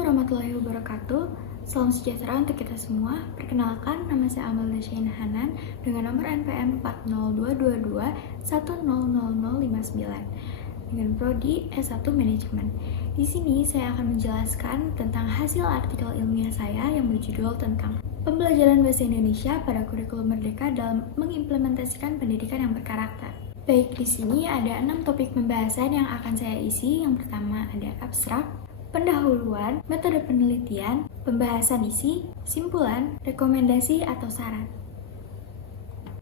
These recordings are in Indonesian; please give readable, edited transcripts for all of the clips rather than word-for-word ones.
warahmatullahi wabarakatuh. Salam sejahtera untuk kita semua. Perkenalkan, nama saya Amal Dasyain Hanan dengan nomor NPM 40222100059 dengan prodi S1 Manajemen. Di sini saya akan menjelaskan tentang hasil artikel ilmiah saya yang berjudul tentang pembelajaran bahasa Indonesia pada kurikulum Merdeka dalam mengimplementasikan pendidikan yang berkarakter. Baik, di sini ada 6 topik pembahasan yang akan saya isi. Yang pertama ada abstrak, pendahuluan, metode penelitian, pembahasan isi, simpulan, rekomendasi atau saran.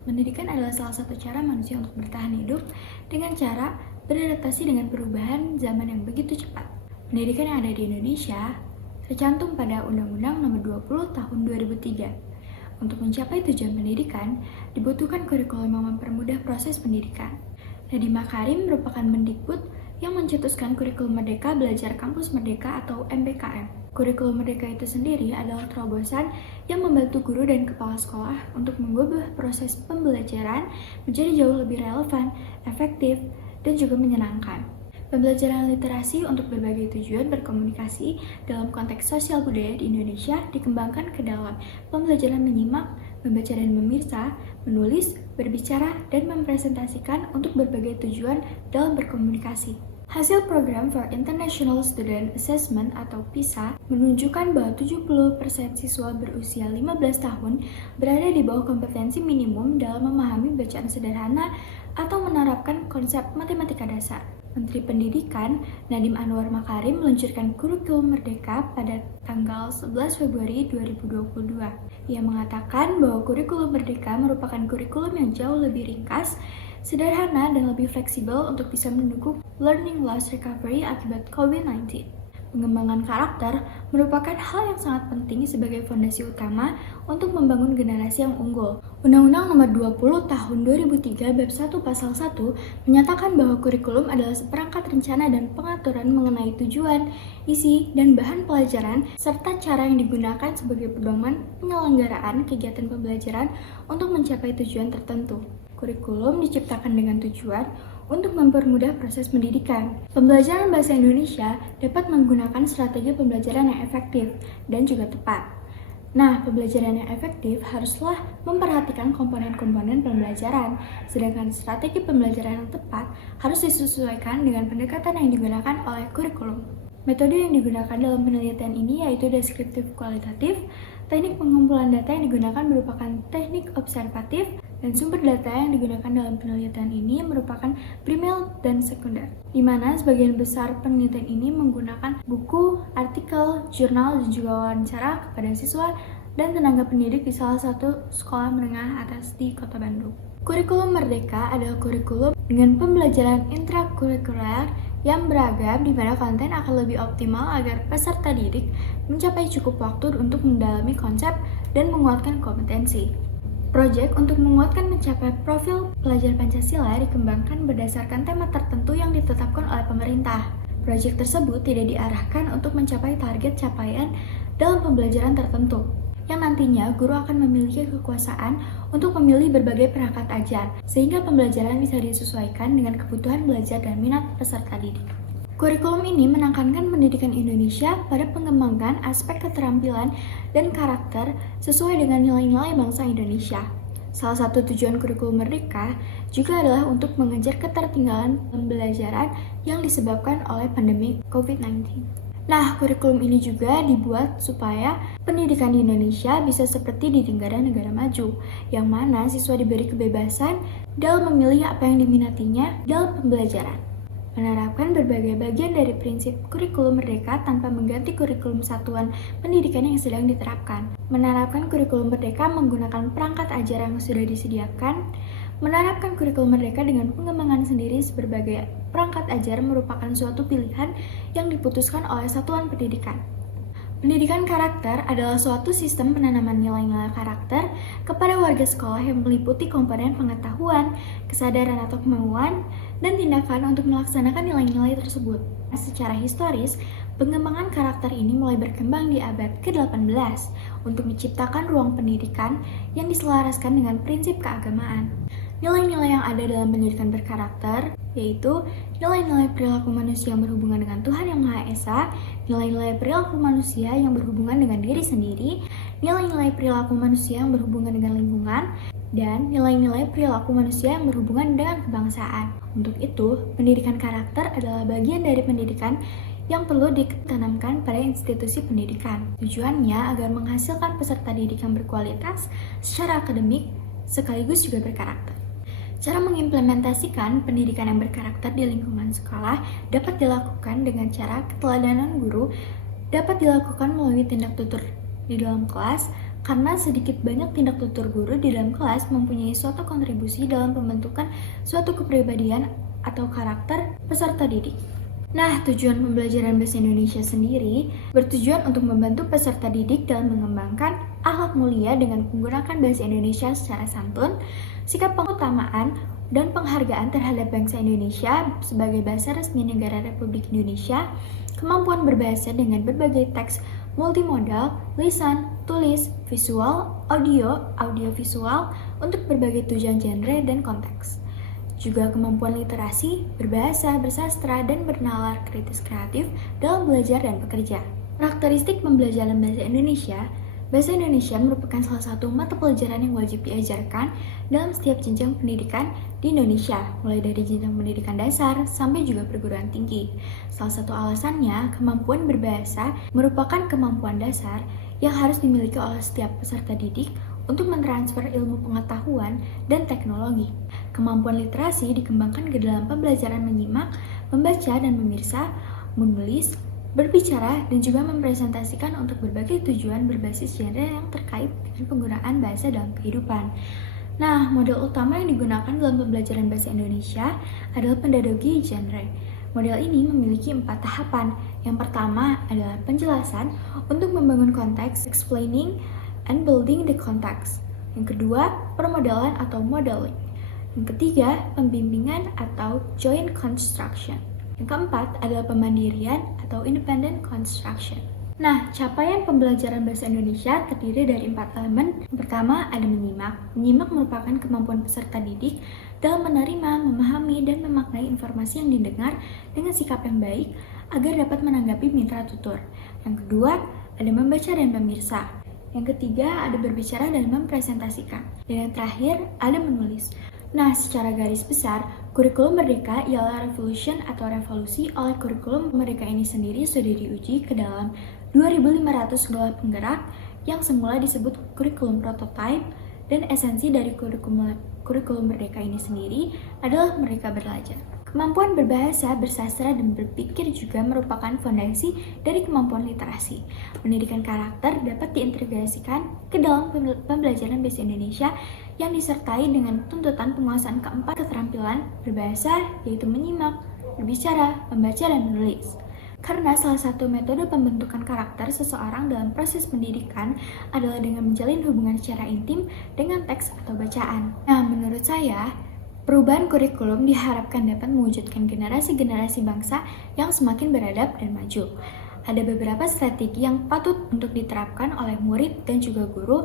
Pendidikan adalah salah satu cara manusia untuk bertahan hidup dengan cara beradaptasi dengan perubahan zaman yang begitu cepat. Pendidikan yang ada di Indonesia tercantum pada Undang-Undang Nomor 20 Tahun 2003. Untuk mencapai tujuan pendidikan, dibutuhkan kurikulum yang mempermudah proses pendidikan. Nadiem Makarim merupakan Mendikbud yang mencetuskan kurikulum Merdeka Belajar Kampus Merdeka atau MBKM. Kurikulum Merdeka itu sendiri adalah terobosan yang membantu guru dan kepala sekolah untuk mengubah proses pembelajaran menjadi jauh lebih relevan, efektif, dan juga menyenangkan. Pembelajaran literasi untuk berbagai tujuan berkomunikasi dalam konteks sosial budaya di Indonesia dikembangkan ke dalam pembelajaran menyimak, membaca dan memirsa, menulis, berbicara, dan mempresentasikan untuk berbagai tujuan dalam berkomunikasi. Hasil program for International Student Assessment atau PISA menunjukkan bahwa 70% siswa berusia 15 tahun berada di bawah kompetensi minimum dalam memahami bacaan sederhana atau menerapkan konsep matematika dasar. Menteri Pendidikan Nadiem Anwar Makarim meluncurkan kurikulum Merdeka pada tanggal 11 Februari 2022. Ia mengatakan bahwa kurikulum Merdeka merupakan kurikulum yang jauh lebih ringkas, sederhana, dan lebih fleksibel untuk bisa mendukung learning loss recovery akibat COVID-19. Pengembangan karakter merupakan hal yang sangat penting sebagai fondasi utama untuk membangun generasi yang unggul. Undang-Undang Nomor 20 Tahun 2003 Bab 1 Pasal 1 menyatakan bahwa kurikulum adalah seperangkat rencana dan pengaturan mengenai tujuan, isi, dan bahan pelajaran serta cara yang digunakan sebagai pedoman penyelenggaraan kegiatan pembelajaran untuk mencapai tujuan tertentu. Kurikulum diciptakan dengan tujuan untuk mempermudah proses pendidikan. Pembelajaran bahasa Indonesia dapat menggunakan strategi pembelajaran yang efektif dan juga tepat. Nah, pembelajaran yang efektif haruslah memperhatikan komponen-komponen pembelajaran, sedangkan strategi pembelajaran yang tepat harus disesuaikan dengan pendekatan yang digunakan oleh kurikulum. Metode yang digunakan dalam penelitian ini yaitu deskriptif kualitatif. Teknik pengumpulan data yang digunakan merupakan teknik observatif, dan sumber data yang digunakan dalam penelitian ini merupakan primer dan sekunder, di mana sebagian besar penelitian ini menggunakan buku, artikel, jurnal, dan juga wawancara kepada siswa dan tenaga pendidik di salah satu sekolah menengah atas di Kota Bandung. Kurikulum Merdeka adalah kurikulum dengan pembelajaran intrakurikuler yang beragam, di mana konten akan lebih optimal agar peserta didik mencapai cukup waktu untuk mendalami konsep dan menguatkan kompetensi. Proyek untuk menguatkan mencapai profil pelajar Pancasila dikembangkan berdasarkan tema tertentu yang ditetapkan oleh pemerintah. Proyek tersebut tidak diarahkan untuk mencapai target capaian dalam pembelajaran tertentu, yang nantinya guru akan memiliki kekuasaan untuk memilih berbagai perangkat ajar, sehingga pembelajaran bisa disesuaikan dengan kebutuhan belajar dan minat peserta didik. Kurikulum ini menekankan pendidikan Indonesia pada pengembangan aspek keterampilan dan karakter sesuai dengan nilai-nilai bangsa Indonesia. Salah satu tujuan kurikulum Merdeka juga adalah untuk mengejar ketertinggalan pembelajaran yang disebabkan oleh pandemi COVID-19. Nah, kurikulum ini juga dibuat supaya pendidikan di Indonesia bisa seperti di negara-negara maju, yang mana siswa diberi kebebasan dalam memilih apa yang diminatinya dalam pembelajaran. Menerapkan berbagai bagian dari prinsip kurikulum Merdeka tanpa mengganti kurikulum satuan pendidikan yang sedang diterapkan. Menerapkan kurikulum Merdeka menggunakan perangkat ajar yang sudah disediakan. Menerapkan kurikulum Merdeka dengan pengembangan sendiri berbagai perangkat ajar merupakan suatu pilihan yang diputuskan oleh satuan pendidikan. Pendidikan karakter adalah suatu sistem penanaman nilai-nilai karakter kepada warga sekolah yang meliputi komponen pengetahuan, kesadaran atau kemauan, dan tindakan untuk melaksanakan nilai-nilai tersebut. Secara historis, pengembangan karakter ini mulai berkembang di abad ke-18 untuk menciptakan ruang pendidikan yang diselaraskan dengan prinsip keagamaan. Nilai-nilai yang ada dalam pendidikan berkarakter yaitu nilai-nilai perilaku manusia yang berhubungan dengan Tuhan Yang Maha Esa, nilai-nilai perilaku manusia yang berhubungan dengan diri sendiri, nilai-nilai perilaku manusia yang berhubungan dengan lingkungan, dan nilai-nilai perilaku manusia yang berhubungan dengan kebangsaan. Untuk itu, pendidikan karakter adalah bagian dari pendidikan yang perlu ditanamkan pada institusi pendidikan. Tujuannya agar menghasilkan peserta didik yang berkualitas secara akademik sekaligus juga berkarakter. Cara mengimplementasikan pendidikan yang berkarakter di lingkungan sekolah dapat dilakukan dengan cara keteladanan guru dapat dilakukan melalui tindak tutur di dalam kelas, karena sedikit banyak tindak tutur guru di dalam kelas mempunyai suatu kontribusi dalam pembentukan suatu kepribadian atau karakter peserta didik. Nah, tujuan pembelajaran bahasa Indonesia sendiri bertujuan untuk membantu peserta didik dalam mengembangkan akhlak mulia dengan menggunakan bahasa Indonesia secara santun, sikap pengutamaan dan penghargaan terhadap bangsa Indonesia sebagai bahasa resmi negara Republik Indonesia, kemampuan berbahasa dengan berbagai teks multimodal, lisan, tulis, visual, audio, audiovisual untuk berbagai tujuan genre dan konteks. Juga kemampuan literasi, berbahasa, bersastra, dan bernalar kritis kreatif dalam belajar dan bekerja. Karakteristik pembelajaran bahasa Indonesia merupakan salah satu mata pelajaran yang wajib diajarkan dalam setiap jenjang pendidikan di Indonesia, mulai dari jenjang pendidikan dasar sampai juga perguruan tinggi. Salah satu alasannya, kemampuan berbahasa merupakan kemampuan dasar yang harus dimiliki oleh setiap peserta didik untuk mentransfer ilmu pengetahuan dan teknologi. Kemampuan literasi dikembangkan ke dalam pembelajaran menyimak, membaca dan memirsa, menulis, berbicara, dan juga mempresentasikan untuk berbagai tujuan berbasis genre yang terkait dengan penggunaan bahasa dalam kehidupan. Nah, model utama yang digunakan dalam pembelajaran bahasa Indonesia adalah pedagogi genre. Model ini memiliki 4 tahapan. Yang pertama adalah penjelasan untuk membangun konteks, explaining and building the context. Yang kedua, permodalan atau modeling. Yang ketiga, pembimbingan atau joint construction. Yang keempat adalah pemandirian atau independent construction. Nah, capaian pembelajaran bahasa Indonesia terdiri dari 4 elemen. Yang pertama ada menyimak. Menyimak merupakan kemampuan peserta didik dalam menerima, memahami, dan memaknai informasi yang didengar dengan sikap yang baik agar dapat menanggapi mitra tutur. Yang kedua ada membaca dan memirsa. Yang ketiga ada berbicara dan mempresentasikan. Dan yang terakhir ada menulis. Nah, secara garis besar, kurikulum Merdeka ialah revolution atau revolusi. Oleh kurikulum Merdeka ini sendiri sudah diuji ke dalam 2.500 sekolah penggerak yang semula disebut kurikulum prototype, dan esensi dari kurikulum Merdeka ini sendiri adalah Merdeka Belajar. Kemampuan berbahasa, bersastra, dan berpikir juga merupakan fondasi dari kemampuan literasi. Pendidikan karakter dapat diintegrasikan ke dalam pembelajaran bahasa Indonesia yang disertai dengan tuntutan penguasaan keempat keterampilan berbahasa, yaitu menyimak, berbicara, membaca, dan menulis. Karena salah satu metode pembentukan karakter seseorang dalam proses pendidikan adalah dengan menjalin hubungan secara intim dengan teks atau bacaan. Nah, menurut saya, perubahan kurikulum diharapkan dapat mewujudkan generasi-generasi bangsa yang semakin beradab dan maju. Ada beberapa strategi yang patut untuk diterapkan oleh murid dan juga guru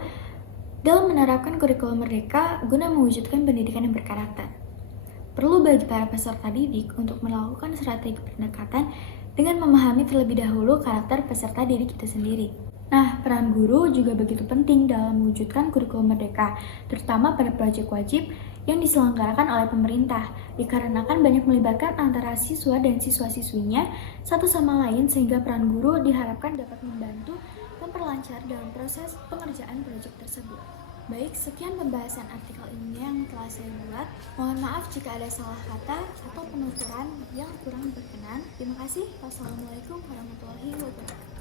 dalam menerapkan kurikulum Merdeka guna mewujudkan pendidikan yang berkarakter. Perlu bagi para peserta didik untuk melakukan strategi pendekatan dengan memahami terlebih dahulu karakter peserta didik itu sendiri. Nah, peran guru juga begitu penting dalam mewujudkan kurikulum Merdeka, terutama pada proyek wajib yang diselenggarakan oleh pemerintah, dikarenakan banyak melibatkan antara siswa dan siswa-siswinya satu sama lain, sehingga peran guru diharapkan dapat membantu memperlancar dalam proses pengerjaan proyek tersebut. Baik, sekian pembahasan artikel ini yang telah saya buat. Mohon maaf jika ada salah kata atau penuturan yang kurang berkenan. Terima kasih. Wassalamualaikum warahmatullahi wabarakatuh.